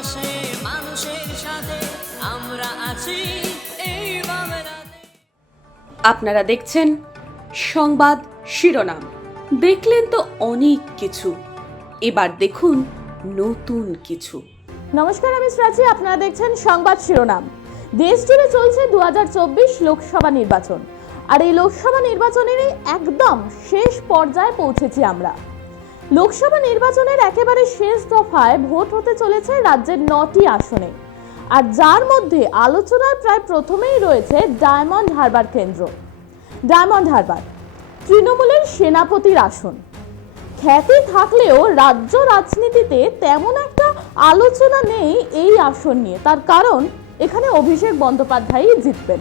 পাশে মানুষের সাথে আমরা আছি এই বাংলাতে। আপনারা দেখছেন সংবাদ শিরোনাম। দেখলেন তো অনেক কিছু, এবার দেখুন নতুন কিছু। নমস্কার, আমি শ্রাচি। আপনারা দেখছেন সংবাদ শিরোনাম। দেশ জুড়ে চলছে 2024 লোকসভা নির্বাচন, আর এই লোকসভা নির্বাচনের একদম শেষ পর্যায়ে পৌঁছেছি আমরা। লোকসভা নির্বাচনের একেবারে শেষ দফায় ভোট হতে চলেছে রাজ্যের 9টি আসনে, আর যার মধ্যে আলোচনার প্রায় প্রথমেই রয়েছে ডায়মন্ড হারবার কেন্দ্র। ডায়মন্ড হারবার তৃণমূলের সেনাপতির আসন। খ্যাতি থাকলেও রাজ্য রাজনীতিতে তেমন একটা আলোচনা নেই এই আসন নিয়ে। তার কারণ এখানে অভিষেক বন্দ্যোপাধ্যায়ই জিতবেন।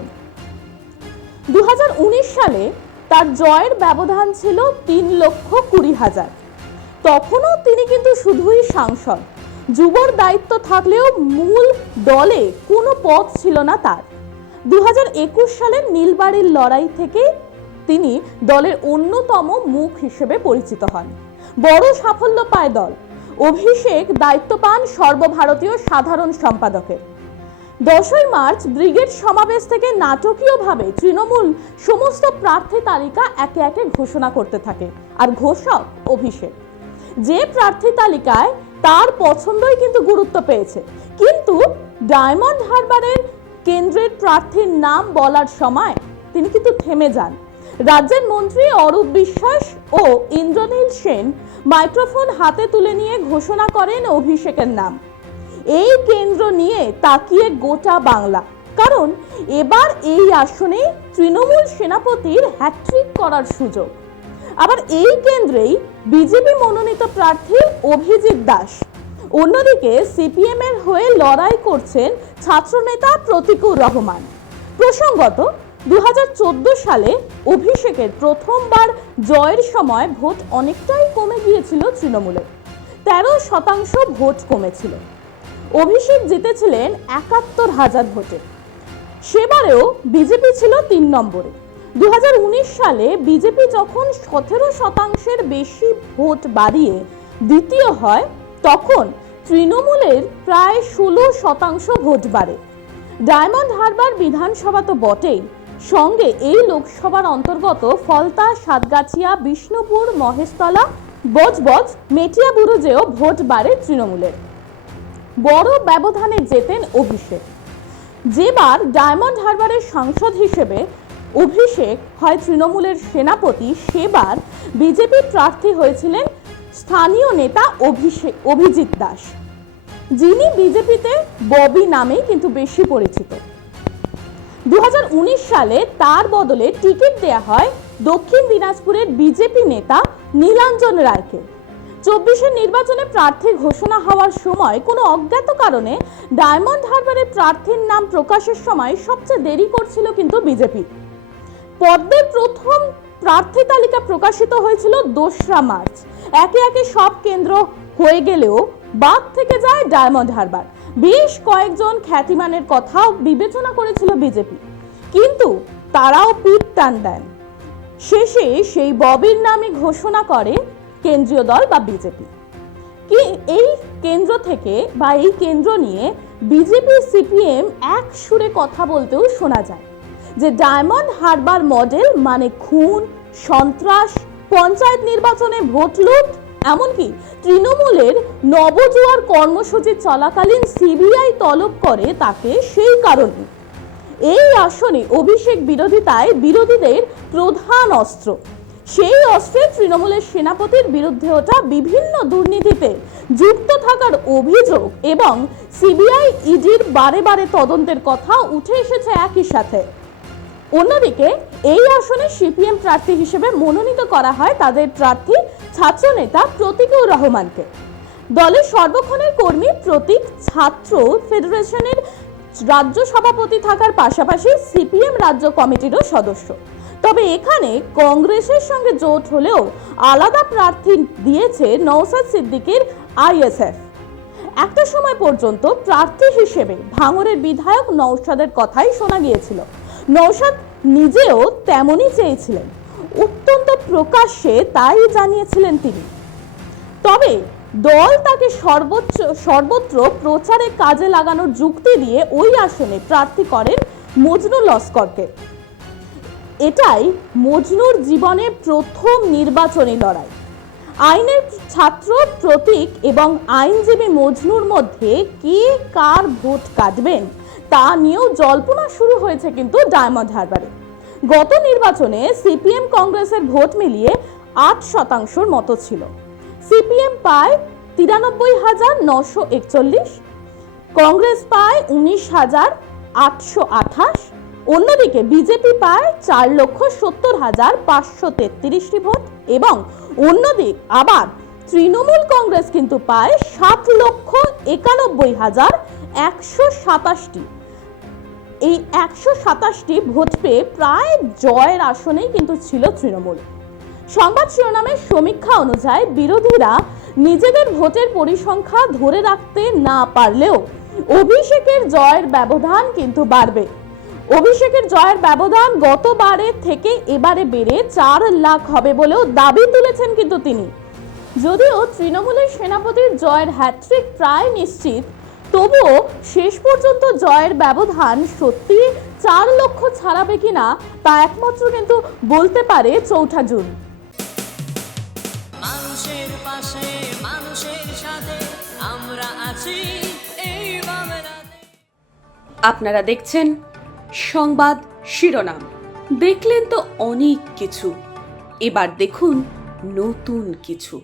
2019 সালে তার জয়ের ব্যবধান ছিল 3,20,000। তখনও তিনি কিন্তু শুধুই সাংসদ। যুবর দায়িত্ব থাকলেও মূল দলে কোনো পদ ছিল না তার। 2021 সালের নীলবাড়ির লড়াই থেকে তিনি দলের অন্যতম মুখ হিসেবে পরিচিত হন। বড় সাফল্য পায় দল। অভিষেক দায়িত্ব পান সর্বভারতীয় সাধারণ সম্পাদকের। 10ই মার্চ ব্রিগেড সমাবেশ থেকে নাটকীয়ভাবে তৃণমূল সমস্ত প্রার্থী তালিকা একে একে ঘোষণা করতে থাকে, আর ঘোষক অভিষেক। যে প্রার্থী তালিকায় তার পছন্দই কিন্তু গুরুত্ব পেয়েছে, কিন্তু ডায়মন্ড হারবারের কেন্দ্রের প্রার্থীর নাম বলার সময় তিনি কিন্তু থেমে যান। রাজ্যের মন্ত্রী অরূপ বিশ্বাস ও ইন্দ্রনীল সেন মাইক্রোফোন হাতে তুলে নিয়ে ঘোষণা করেন অভিষেকের নাম। এই কেন্দ্র নিয়ে তাকিয়ে গোটা বাংলা, কারণ এবার এই আসনে তৃণমূল সেনাপতির হ্যাট্রিক করার সুযোগ। আবার এই কেন্দ্রেই বিজেপি মনোনীত প্রার্থী অভিজিৎ দাস। অন্যদিকে সিপিএম এর হয়ে লড়াই করছেন ছাত্রনেতা প্রতীকুর রহমান। প্রসঙ্গত, 2014 সালে অভিষেকের প্রথমবার জয়ের সময় ভোট অনেকটাই কমে গিয়েছিল তৃণমূলের। 13% ভোট কমেছিল। অভিষেক জিতেছিলেন 71,000 ভোটে। সেবারেও বিজেপি ছিল 3 নম্বরে। 2019 সালে বিজেপি যখন 17%-এর বেশি ভোট বাড়িয়ে দ্বিতীয় হয়, তখন তৃণমূলের প্রায় 16% ভোট বাড়ে। ডায়মন্ড হারবার বিধানসভা তো বটেই, সঙ্গে এই লোকসভার অন্তর্গত ফলতা, সাতগাছিয়া, বিষ্ণুপুর, মহেশতলা, বজবজ, মেটিয়াবুরুজেও ভোট বাড়ে তৃণমূলের। বড় ব্যবধানে জেতেন অভিষেক। যেবার ডায়মন্ড হারবারের সাংসদ হিসেবে অভিষেক হয় তৃণমূলের সেনাপতি, সেবার বিজেপি প্রার্থী হয়েছিলেন স্থানীয় নেতা অভিজিৎ দাস, যিনি বিজেপিতে ববি নামেই কিন্তু বেশি পরিচিত। 2019 সালে তার বদলে টিকিট দেয়া হয় দক্ষিণ দিনাজপুরের বিজেপি নেতা নীলাঞ্জন রায়কে। 24-এর নির্বাচনে প্রার্থী ঘোষণা হওয়ার সময় কোনো অজ্ঞাত কারণে ডায়মন্ড হারবারের প্রার্থীর নাম প্রকাশের সময় সবচেয়ে দেরি করছিল কিন্তু বিজেপি। পদ্মের প্রথম প্রার্থী তালিকা প্রকাশিত হয়েছিল 2রা মার্চ। একে একে সব কেন্দ্র হয়ে গেলেও বাদ থেকে যায় ডায়মন্ড হারবার। বেশ কয়েকজন খ্যাতিমানের কথাও বিবেচনা করেছিল বিজেপি, কিন্তু তারাও পিঠ টান দেন। শেষে সেই ববির নামে ঘোষণা করে কেন্দ্রীয় দল বা বিজেপি। কি এই কেন্দ্র থেকে বা এই কেন্দ্র নিয়ে বিজেপি সিপিএম এক সুরে কথা বলতেও শোনা যায় যে ডায়মন্ড হারবার মডেল মানে খুন, সন্ত্রাস, পঞ্চায়েত নির্বাচনে ভোট লুট, এমনকি তৃণমূলের নবজোয়ার কর্মসূচি চলাকালীন সিবিআই তলব করে তাকে সেই কারণে। এই আসনে অভিষেক বিরোধিতায় বিরোধীদের প্রধান অস্ত্র। সেই অস্ত্রে তৃণমূলের সেনাপতির বিরুদ্ধে ওঠা বিভিন্ন দুর্নীতিতে যুক্ত থাকার অভিযোগ এবং সিবিআই ইডির বারে বারে তদন্তের কথা উঠে এসেছে একই সাথে। অন্যদিকে এই আসনে সিপিএম প্রার্থী হিসেবে মনোনীত করা হয় তাদের প্রার্থী ছাত্রনেতা প্রতীকুর রহমানকে। দলের সর্বক্ষণের কর্মী প্রতীক ছাত্র ফেডারেশনের রাজ্য সভাপতি থাকার পাশাপাশি সিপিএম রাজ্য কমিটিরও সদস্য। তবে এখানে কংগ্রেসের সঙ্গে জোট হলেও আলাদা প্রার্থী দিয়েছে নওশাদ সিদ্দিকীর আইএসএফ। একটা সময় পর্যন্ত প্রার্থী হিসেবে ভাঙড়ের বিধায়ক নওশাদের কথাই শোনা গিয়েছিল। নওশাদ নিজেও তেমনই চেয়েছিলেন, অত্যন্ত প্রকাশ্যে তাই জানিয়েছিলেন তিনি। তবে দল তাকে সর্বত্র প্রচারে কাজে লাগানোর যুক্তি দিয়ে ওই আসনে প্রার্থী করেন মজনু লস্করকে। এটাই মজনুর জীবনে প্রথম নির্বাচনী লড়াই। আইনের ছাত্র প্রতীক এবং আইনজীবী মজনুর মধ্যে কে কার ভোট কাটবেন তা নিয়েও জল্পনা শুরু হয়েছে কিন্তু ডায়মন্ড হারবারে। গত নির্বাচনে সিপিএম কংগ্রেসের ভোট মিলিয়ে 8% মতো ছিল। সিপিএম পায় 93,941, কংগ্রেস পায় 19,828, অন্যদিকে বিজেপি পায় 4,70,533টি ভোট এবং অন্যদিক আবার তৃণমূল কংগ্রেস কিন্তু পায় 7,91,127টি। এই 127টি ভোট পেয়ে প্রায় জয়ের আসনেই কিন্তু ছিল তৃণমূল। সংবাদ শিরোনামের সমীক্ষা অনুযায়ী বিরোধীরা নিজেদের ভোটের পরিসংখ্যা ধরে রাখতে না পারলেও অভিষেকের জয়ের ব্যবধান কিন্তু বাড়বে। অভিষেকের জয়ের ব্যবধান গতবারের থেকে এবারে বেড়ে 4 লাখ হবে বলেও দাবি তুলেছেন কিন্তু তিনি। যদিও তৃণমূলের সেনাপতির জয়ের হ্যাট্রিক প্রায় নিশ্চিত, তবুও শেষ পর্যন্ত জয়ের ব্যবধান সত্যি 4 লক্ষ ছাড়াবে কিনা তা একমাত্র কিন্তু বলতে পারে 4 জুন। মানুষের পাশে মানুষের সাথে আমরা আছি এই বাংলাতে। আপনারা দেখছেন সংবাদ শিরোনাম। দেখলেন তো অনেক কিছু, এবার দেখুন নতুন কিছু।